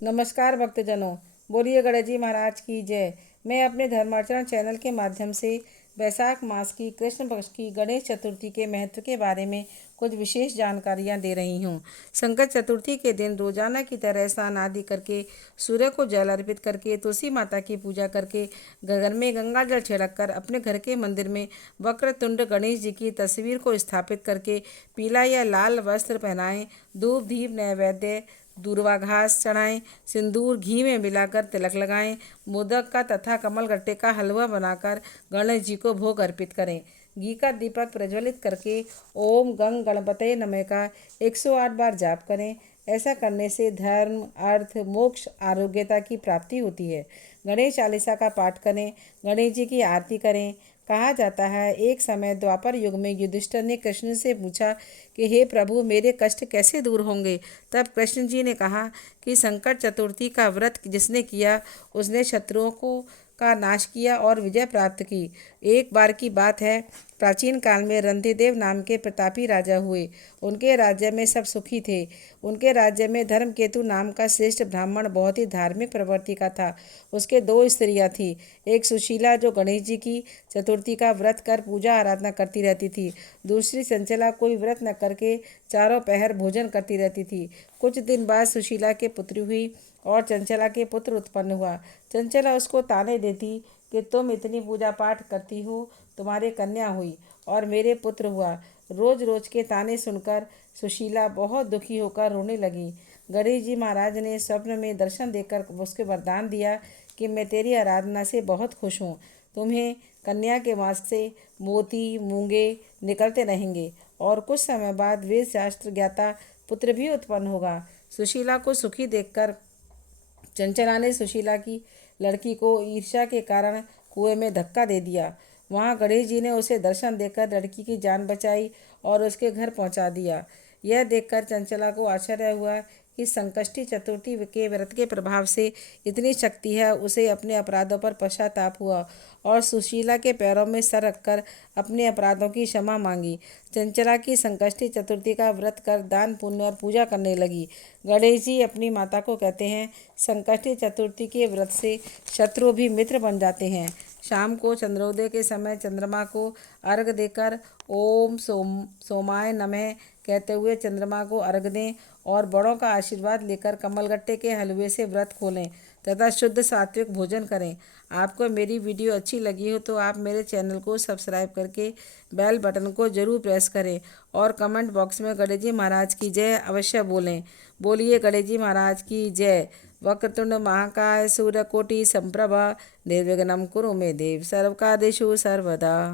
नमस्कार भक्तजनों, बोलिए गणेश जी महाराज की जय। मैं अपने धर्माचरण चैनल के माध्यम से वैशाख मास की कृष्ण पक्ष की गणेश चतुर्थी के महत्व के बारे में कुछ विशेष जानकारियाँ दे रही हूँ। संकट चतुर्थी के दिन रोजाना की तरह स्नान आदि करके, सूर्य को जल अर्पित करके, तुलसी माता की पूजा करके, घर में गंगा जल छिड़क कर अपने घर के मंदिर में वक्रतुंड गणेश जी की तस्वीर को स्थापित करके पीला या लाल वस्त्र पहनाएं, धूप दीप नैवेद्य दूर्वा घास चढ़ाएं, सिंदूर घी में मिलाकर तिलक लगाएं, मोदक का तथा कमल गट्टे का हलवा बनाकर गणेश जी को भोग अर्पित करें। घी का दीपक प्रज्वलित करके ओम गंग गणपतये नमः का 108 बार जाप करें। ऐसा करने से धर्म, अर्थ, मोक्ष, आरोग्यता की प्राप्ति होती है। गणेश चालीसा का पाठ करें, गणेश जी की आरती करें। कहा जाता है, एक समय द्वापर युग में युधिष्ठिर ने कृष्ण से पूछा कि हे प्रभु, मेरे कष्ट कैसे दूर होंगे। तब कृष्ण जी ने कहा कि संकट चतुर्थी का व्रत जिसने किया उसने शत्रुओं को का नाश किया और विजय प्राप्त की। एक बार की बात है, प्राचीन काल में रंतिदेव नाम के प्रतापी राजा हुए। उनके राज्य में सब सुखी थे। उनके राज्य में धर्मकेतु नाम का श्रेष्ठ ब्राह्मण बहुत ही धार्मिक प्रवृत्ति का था। उसके दो स्त्रियां थीं। एक सुशीला जो गणेश जी की चतुर्थी का व्रत कर पूजा आराधना करती रहती थी। दूसरी चंचला कोई व्रत न करके चारों पहर भोजन करती रहती थी। कुछ दिन बाद सुशीला के पुत्री हुई और चंचला के पुत्र उत्पन्न हुआ। चंचला उसको ताने देती कि तुम इतनी पूजा पाठ करती हो, तुम्हारे कन्या हुई और मेरे पुत्र हुआ। रोज रोज के ताने सुनकर सुशीला बहुत दुखी होकर रोने लगी। गणेश जी महाराज ने स्वप्न में दर्शन देकर उसके वरदान दिया कि मैं तेरी आराधना से बहुत खुश हूँ। तुम्हें कन्या के मार्ग से मोती मूंगे निकलते रहेंगे और कुछ समय बाद वेद शास्त्र ज्ञाता पुत्र भी उत्पन्न होगा। सुशीला को सुखी देखकर चंचला ने सुशीला की लड़की को ईर्ष्या के कारण कुएं में धक्का दे दिया। वहां गणेश जी ने उसे दर्शन देकर लड़की की जान बचाई और उसके घर पहुंचा दिया। यह देखकर चंचला को आश्चर्य हुआ कि संकष्टी चतुर्थी के व्रत के प्रभाव से इतनी शक्ति है। उसे अपने अपराधों पर पश्चाताप हुआ और सुशीला के पैरों में सर रखकर अपने अपराधों की क्षमा मांगी। चंचला की संकष्टी चतुर्थी का व्रत कर दान पुण्य और पूजा करने लगी। गणेश जी अपनी माता को कहते हैं, संकष्टी चतुर्थी के व्रत से शत्रु भी मित्र बन जाते हैं। शाम को चंद्रोदय के समय चंद्रमा को अर्घ देकर ओम सोमाय नमः कहते हुए चंद्रमा को अर्घ दें और बड़ों का आशीर्वाद लेकर कमलगट्टे के हलवे से व्रत खोलें तथा शुद्ध सात्विक भोजन करें। आपको मेरी वीडियो अच्छी लगी हो तो आप मेरे चैनल को सब्सक्राइब करके बेल बटन को जरूर प्रेस करें और कमेंट बॉक्स में गणेश जी महाराज की जय अवश्य बोलें। बोलिए गणेश जी महाराज की जय। वक्रतुंड महाकाय सूर्यकोटि संप्रभा निर्विघ्नं कुरु मे देव सर्वकार्येषु सर्वदा।